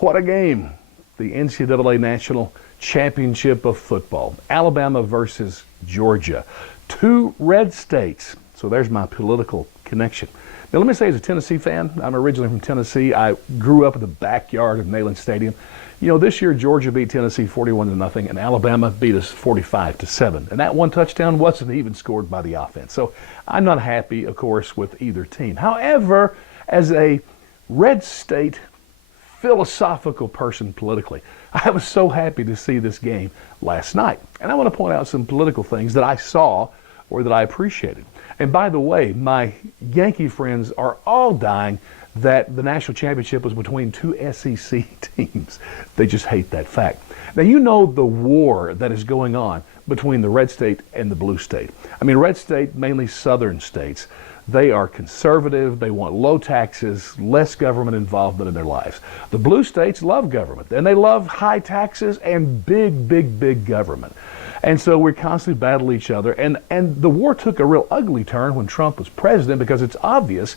What a game. The NCAA National Championship of Football. Alabama versus Georgia. Two red states. So there's my political connection. Now let me say, as a Tennessee fan, I'm originally from Tennessee. I grew up in the backyard of Neyland Stadium. You know, this year Georgia beat Tennessee 41-0, and Alabama beat us 45-7. And that one touchdown wasn't even scored by the offense. So I'm not happy, of course, with either team. However, as a red state philosophical person politically, I was so happy to see this game last night. And I want to point out some political things that I saw or that I appreciated. And by the way, my Yankee friends are all dying that the national championship was between two SEC teams. They just hate that fact. Now, you know the war that is going on between the red state and the blue state. I mean, red state, mainly southern states, they are conservative. They want low taxes, less government involvement in their lives. The blue states love government, and they love high taxes and big government. And so we constantly battle each other. And the war took a real ugly turn when Trump was president, because it's obvious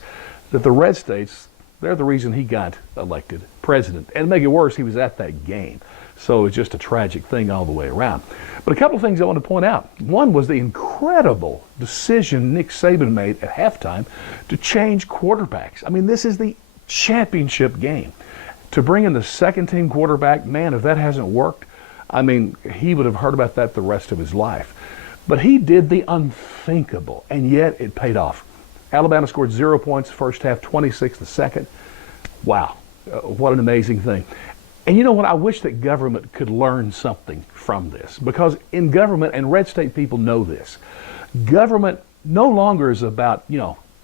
that the red states, they're the reason he got elected president. And to make it worse, he was at that game. So it's just a tragic thing all the way around. But a couple of things I want to point out. One was the incredible decision Nick Saban made at halftime to change quarterbacks. I mean, this is the championship game. To bring in the second team quarterback, man, if that hasn't worked, I mean, he would have heard about that the rest of his life. But he did the unthinkable, and yet it paid off. Alabama scored 0 points the first half, 26 the second. Wow, what an amazing thing. And you know what? I wish that government could learn something from this, because in government, and red state people know this, government no longer is about,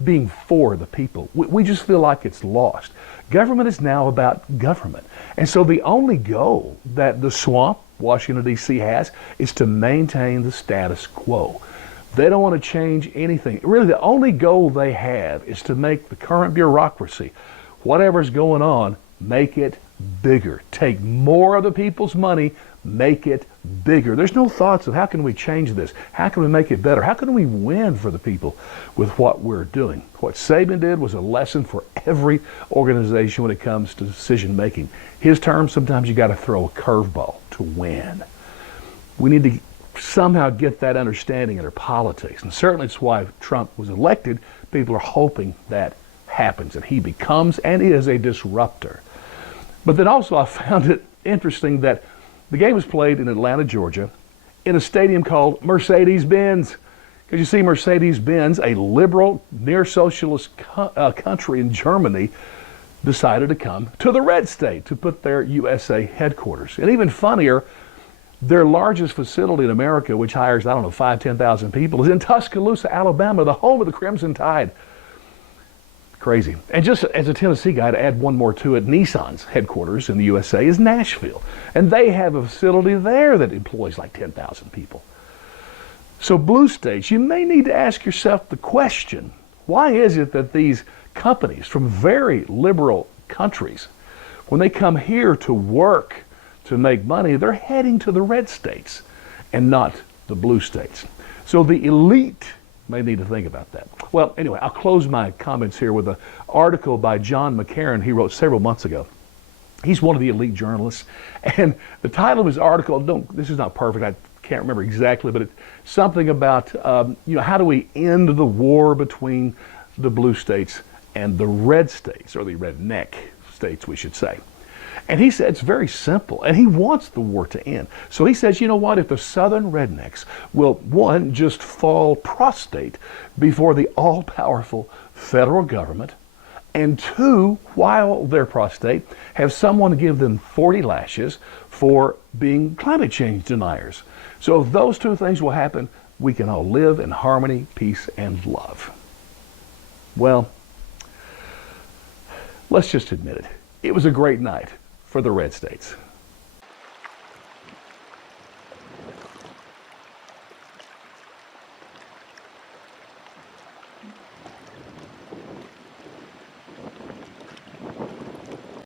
being for the people. We just feel like it's lost. Government is now about government. And so the only goal that the swamp, Washington, D.C. has is to maintain the status quo. They don't want to change anything. Really, the only goal they have is to make the current bureaucracy, whatever's going on, make it bigger. Take more of the people's money, make it bigger. There's no thoughts of how can we change this? How can we make it better? How can we win for the people with what we're doing? What Saban did was a lesson for every organization when it comes to decision making. His term, sometimes you got to throw a curveball to win. We need to somehow get that understanding in our politics. And certainly it's why Trump was elected. People are hoping that happens, and he becomes and is a disruptor. But then also I found it interesting that the game was played in Atlanta, Georgia, in a stadium called Mercedes Benz. Because you see, Mercedes Benz, a liberal, near socialist country in Germany, decided to come to the red state to put their USA headquarters. And even funnier, their largest facility in America, which hires, 5,000-10,000 people, is in Tuscaloosa, Alabama, the home of the Crimson Tide. Crazy. And just as a Tennessee guy, to add one more to it, Nissan's headquarters in the USA is Nashville. And they have a facility there that employs like 10,000 people. So blue states, you may need to ask yourself the question, why is it that these companies from very liberal countries, when they come here to work, to make money, they're heading to the red states and not the blue states? So the elite may need to think about that. Well, anyway, I'll close my comments here with an article by John McCarran he wrote several months ago. He's one of the elite journalists, and the title of his article, this is not perfect, I can't remember exactly, but it's something about, how do we end the war between the blue states and the red states, or the redneck states, we should say. And he said it's very simple, and he wants the war to end. So he says, you know what, if the southern rednecks will, one, just fall prostrate before the all-powerful federal government, and two, while they're prostrate, have someone give them 40 lashes for being climate change deniers. So if those two things will happen, we can all live in harmony, peace, and love. Well, let's just admit it. It was a great night for the red states.